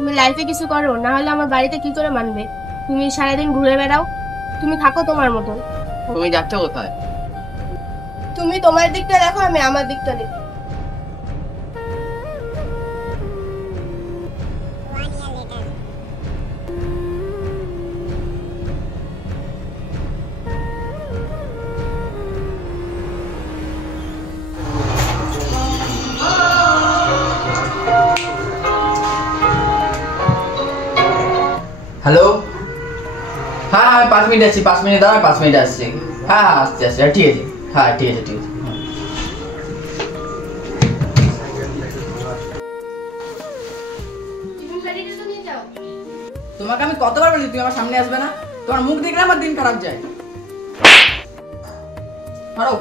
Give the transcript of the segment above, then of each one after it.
তুমি লাইফে কিছু করো, না হলে আমার বাড়িতে কি করে মানবে? তুমি সারাদিন ঘুরে বেড়াও, তুমি থাকো তোমার মতো। তুমি যাচ্ছ কোথায়? তুমি তোমার দিকটা দেখো, আমি আমার দিকটা দেখি। হ্যালো, হ্যাঁ আমি 5 মিনিট আসছি, 5 মিনিট দাঁড়া, 5 মিনিট আসছি। হ্যাঁ হ্যাঁ আসছি আসছি, ঠিক আছে, হ্যাঁ ঠিক আছে ঠিক আছে। তোমাকে আমি কতবার বলি তুমি আমার সামনে আসবে না? তোমার মুখ দেখলে আমার দিন খারাপ যায়। হারো।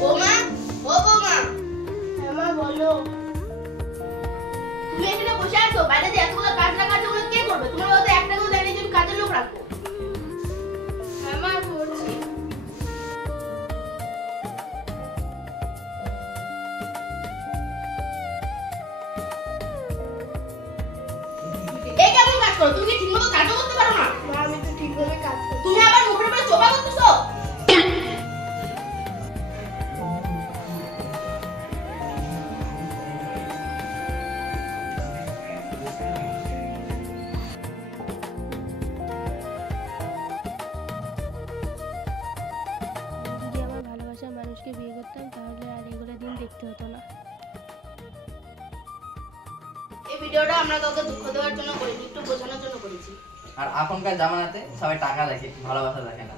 বৌমা, ও বৌমা। হ্যাঁ মা বলো। তুমি এখানে বসে আছো, বাইরে যে এতগুলো কাজ রাখা আছে ওগুলো কে করবে? তোমার ওদের একটা করে দেয়নি, তুমি কাজের লোক রাখো। হ্যাঁ মা করছি। এই কেমন কাজ করো? তুমি কি ঠিকমতো কাজও করতে পারো না? মা আমি তো ঠিকভাবে কাজ করি। তুমি আবার মুখের উপরে চোপা করতেছো? যদি আমার ভালোবাসার মানুষকে বিয়ে করতাম তাহলে আর এগুলো দিন দেখতে হতো না। এই ভিডিওটা আমরা কাউকে দুঃখ দেওয়ার জন্য করিনি, একটু বোঝানোর জন্য করেছি। আর এখনকার জামানাতে সবাই টাকা দেখে, ভালোবাসা দেখে না।